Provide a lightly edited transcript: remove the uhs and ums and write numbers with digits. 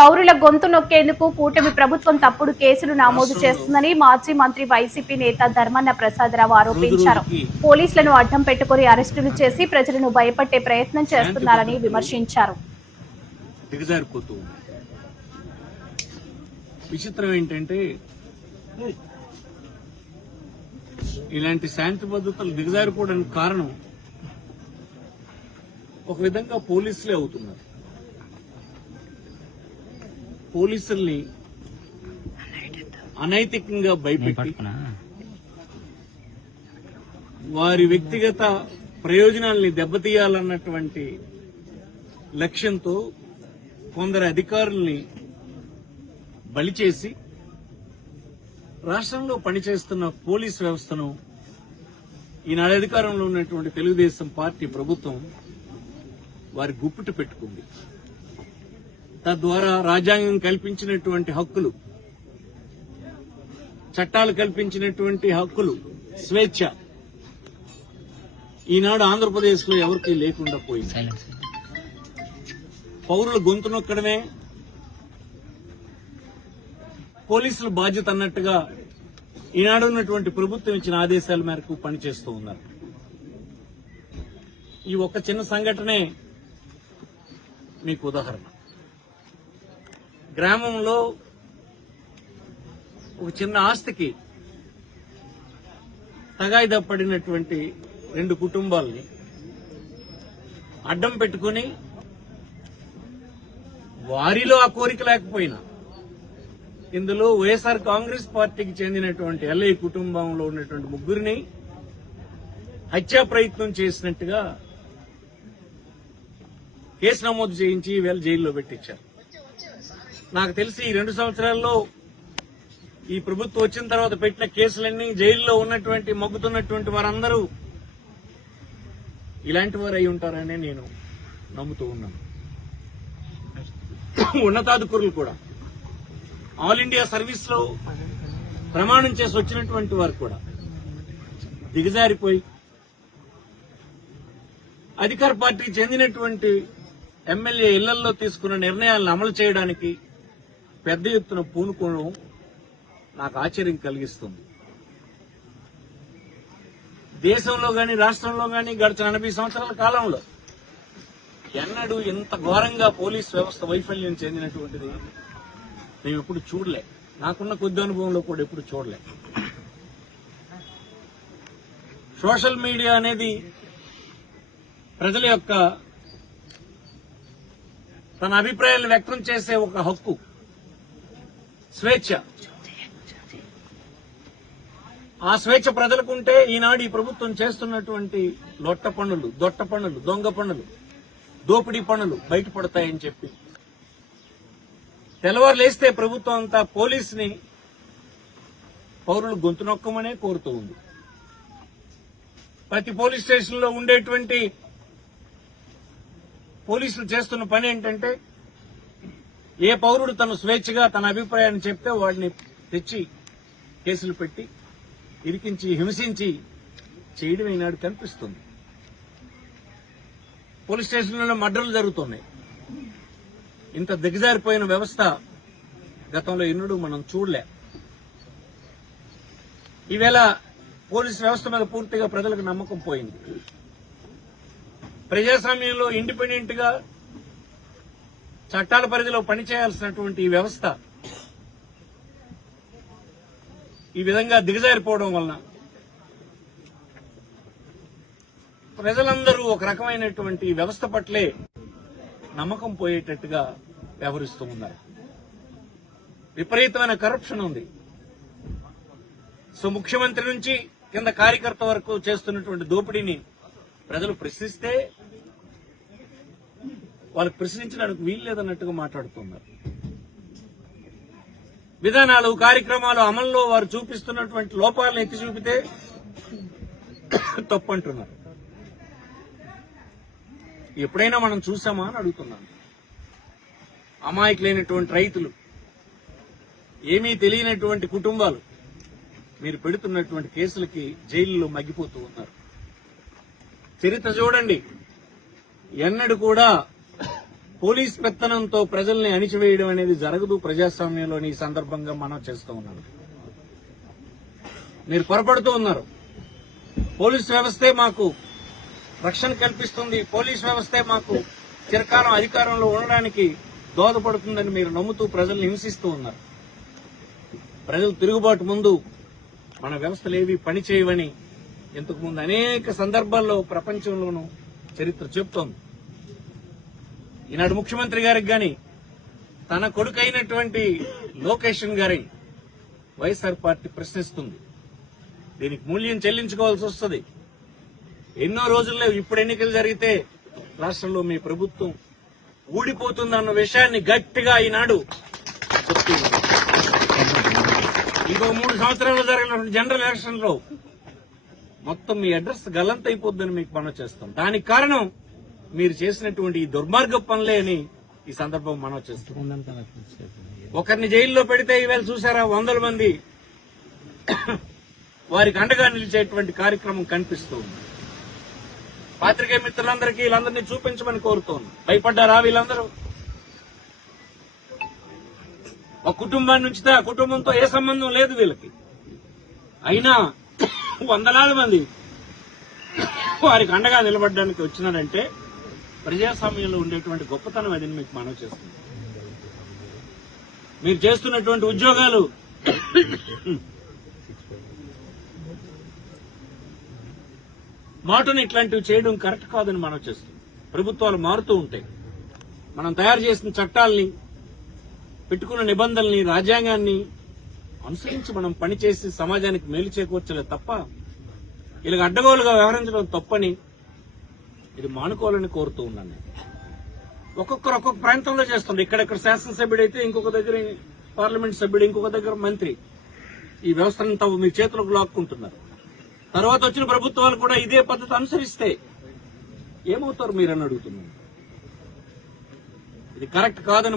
పౌరుల గొంతు నొక్కేందుకు కూటమి ప్రభుత్వం తప్పుడు కేసులు నమోదు చేస్తుందని మాజీ మంత్రి వైసీపీ నేత ధర్మన్న ప్రసాదరావు ఆరోపించారు. పోలీసులను అడ్డం పెట్టుకుని అరెస్టులు చేసి ప్రజలను భయపెట్టే ప్రయత్నం చేస్తున్నారని విమర్శించారు. విచిత్రం ఏంటంటే ఇలాంటి శాంతి భద్రతలు దిగజారిపోవడానికి కారణం ఒక విధంగా పోలీసులే అవుతున్నారు. పోలీసుల్ని అనైతికంగా భయపెట్టి వారి వ్యక్తిగత ప్రయోజనాల్ని దెబ్బతీయాలన్నటువంటి లక్ష్యంతో కొందరు అధికారుల్ని బలి చేసి రాష్ట్రంలో పనిచేస్తున్న పోలీస్ వ్యవస్థను ఈనాడు అధికారంలో ఉన్నటువంటి తెలుగుదేశం పార్టీ ప్రభుత్వం వారి గుప్పిట పెట్టుకుంది. తద్వారా రాజ్యాంగం కల్పించినటువంటి హక్కులు, చట్టాలు కల్పించినటువంటి హక్కులు, స్వేచ్ఛ ఈనాడు ఆంధ్రప్రదేశ్ లో ఎవరికీ లేకుండా పోయింది. పౌరుల గొంతు నొక్కడమే పోలీసుల బాధ్యత అన్నట్టుగా ఈనాడు ఉన్నటువంటి ప్రభుత్వం ఇచ్చిన ఆదేశాల మేరకు పనిచేస్తూ ఉన్నారు. ఈ ఒక్క చిన్న సంఘటనే మీకు ఉదాహరణ. గ్రామంలో ఒక చిన్న ఆస్తికి తగాయిదా పడినటువంటి 2 కుటుంబాలని అడ్డం పెట్టుకుని వారిలో ఆ కోరిక లేకపోయినా ఇందులో వైఎస్ఆర్ కాంగ్రెస్ పార్టీకి చెందినటువంటి ఎల్ఐ కుటుంబంలో ఉన్నటువంటి 3 హత్యా ప్రయత్నం చేసినట్టుగా కేసు నమోదు చేయించి వీళ్ళ జైల్లో పెట్టించారు. నాకు తెలిసి ఈ 2 సంవత్సరాల్లో ఈ ప్రభుత్వం వచ్చిన తర్వాత పెట్టిన కేసులన్నీ జైల్లో ఉన్నటువంటి మొగ్గుతున్నటువంటి వారందరూ ఇలాంటి వారు అయి ఉంటారని నేను నమ్ముతూ ఉన్నాను. ఉన్నతాధికారులు కూడా ఆల్ ఇండియా సర్వీస్ లో ప్రమాణం చేసి వచ్చినటువంటి వారు కూడా దిగజారిపోయి అధికార పార్టీకి చెందినటువంటి ఎమ్మెల్యే ఇళ్లలో తీసుకున్న నిర్ణయాలను అమలు చేయడానికి పెద్ద ఎత్తున పూనుకోవడం నాకు ఆశ్చర్యం కలిగిస్తుంది. దేశంలో గాని రాష్ట్రంలో గాని గడిచిన 80 సంవత్సరాల కాలంలో ఎన్నడూ ఇంత ఘోరంగా పోలీస్ వ్యవస్థ వైఫల్యం చెందినటువంటిది మేము ఎప్పుడు చూడలే. నాకున్న కొద్ది అనుభవంలో కూడా ఎప్పుడు చూడలే. సోషల్ మీడియా అనేది ప్రజల యొక్క తన అభిప్రాయాలను వ్యక్తం చేసే ఒక హక్కు, స్వేచ్ఛ. ఆ స్వేచ్ఛ ప్రజలకుంటే ఈనాడు ఈ ప్రభుత్వం చేస్తున్నటువంటి లొట్ట పనులు, దొట్ట పనులు, దొంగ పనులు, దోపిడీ పనులు బయటపడతాయని చెప్పి తెల్లవారు లేస్తే ప్రభుత్వం అంతా పోలీసుని పౌరులు గొంతు నొక్కమనే కోరుతూ ఉంది. ప్రతి పోలీస్ స్టేషన్ లో ఉండేటువంటి పోలీసులు చేస్తున్న పని ఏంటంటే ఏ పౌరుడు తను స్వేచ్ఛగా తన అభిప్రాయాన్ని చెప్తే వాడిని తెచ్చి కేసులు పెట్టి ఇరికించి హింసించి చేయడం ఈనాడు కనిపిస్తుంది. పోలీస్ స్టేషన్లలో మర్డర్లు జరుగుతున్నాయి. ఇంత దిగజారిపోయిన వ్యవస్థ గతంలో ఎన్నడూ మనం చూడలే. ఈవేళ పోలీస్ వ్యవస్థ మీద పూర్తిగా ప్రజలకు నమ్మకం పోయింది. ప్రజాస్వామ్యంలో ఇండిపెండెంట్ గా చట్టాల పరిధిలో పనిచేయాల్సినటువంటి ఈ వ్యవస్థ ఈ విధంగా దిగజారిపోవడం వలన ప్రజలందరూ ఒక రకమైనటువంటి వ్యవస్థ పట్లే నమ్మకం పోయేటట్టుగా వ్యవహరిస్తూ ఉన్నారు. విపరీతమైన కరప్షన్ ఉంది. సో ముఖ్యమంత్రి నుంచి కింద కార్యకర్త వరకు చేస్తున్నటువంటి దోపిడీని ప్రజలు ప్రశ్నిస్తే వాళ్ళు ప్రశ్నించడానికి వీలు లేదన్నట్టుగా మాట్లాడుతున్నారు. విధానాలు, కార్యక్రమాలు అమల్లో వారు చూపిస్తున్నటువంటి లోపాలను ఎత్తి చూపితే తప్పంటున్నారు. ఎప్పుడైనా మనం చూసామా అని అడుగుతున్నాను. అమాయకులైనటువంటి రైతులు, ఏమీ తెలియనటువంటి కుటుంబాలు మీరు పెడుతున్నటువంటి కేసులకి జైలులో మగ్గిపోతూ ఉన్నారు. చరిత్ర చూడండి, ఎన్నడూ కూడా పోలీస్ పెత్తనంతో ప్రజల్ని అణిచివేయడం అనేది జరగదు ప్రజాస్వామ్యంలోని ఈ సందర్భంగా మనం చేస్తూ ఉన్నాం. మీరు పొరపడుతూ ఉన్నారు. పోలీస్ వ్యవస్థే మాకు రక్షణ కల్పిస్తుంది, పోలీస్ వ్యవస్థే మాకు చిరకాలం అధికారంలో ఉండడానికి దోహదపడుతుందని మీరు నమ్ముతూ ప్రజల్ని హింసిస్తూ ఉన్నారు. ప్రజలు తిరుగుబాటు ముందు మన వ్యవస్థలేవి పనిచేయవని ఇంతకుముందు అనేక సందర్భాల్లో ప్రపంచంలోనూ చరిత్ర చెబుతోంది. ఈనాడు ముఖ్యమంత్రి గారికి గాని తన కొడుకైనటువంటి లోకేష్ గారి వైఎస్ఆర్ పార్టీ ప్రశ్నిస్తుంది. దీనికి మూల్యం చెల్లించుకోవాల్సి వస్తుంది. ఎన్నో రోజుల్లో ఇప్పుడు ఎన్నికలు జరిగితే రాష్ట్రంలో మీ ప్రభుత్వం ఊడిపోతుందన్న విషయాన్ని గట్టిగా ఈనాడు చెప్తుంది. ఇంకో 3 సంవత్సరాలు జరిగినటువంటి జనరల్ ఎలక్షన్ లో మొత్తం మీ అడ్రస్ గల్లంతైపోద్దని మీకు మనం చేస్తాం. దానికి కారణం మీరు చేసినటువంటి ఈ దుర్మార్గ పనులే అని ఈ సందర్భం మనం చేస్తాం. ఒకరిని జైల్లో పెడితే ఈవేళ చూసారా 100 మంది వారికి అండగా నిలిచేటువంటి కార్యక్రమం కనిపిస్తూ ఉంది. పాత్రికేయ మిత్రులందరికీ వీళ్ళందరినీ చూపించమని కోరుతోంది. భయపడ్డారా వీళ్ళందరూ? ఒక కుటుంబాన్ని ఉంచితే ఆ కుటుంబంతో ఏ సంబంధం లేదు వీళ్ళకి. అయినా వందలాది మంది వారికి అండగా నిలబడడానికి వచ్చినారంటే ప్రజాస్వామ్యంలో ఉండేటువంటి గొప్పతనం అది మీకు మనవి చేస్తుంది. మీరు చేస్తున్నటువంటి ఉద్యోగాలు మాటను ఇట్లాంటివి చేయడం కరెక్ట్ కాదని మనం చేస్తుంది. ప్రభుత్వాలు మారుతూ ఉంటాయి. మనం తయారు చేసిన చట్టాల్ని, పెట్టుకున్న నిబంధనల్ని, రాజ్యాంగాన్ని అనుసరించి మనం పనిచేసి సమాజానికి మేలు చేకూర్చలేదు తప్ప ఇలా అడ్డగోలుగా వ్యవహరించడం తప్పని ఇది మానుకోవాలని కోరుతూ ఉన్నాను. ఒక్కొక్కరు ఒక్కొక్క ప్రాంతంలో చేస్తుంది. ఇక్కడెక్కడ శాసనసభ్యుడైతే ఇంకొక దగ్గర పార్లమెంట్ సభ్యుడు, ఇంకొక దగ్గర మంత్రి ఈ వ్యవస్థను తాము మీ చేతులకు లాక్కుంటున్నారు. తర్వాత వచ్చిన ప్రభుత్వాలు కూడా ఇదే పద్ధతి అనుసరిస్తే ఏమవుతారు మీరని అడుగుతున్నాను. ఇది కరెక్ట్ కాదని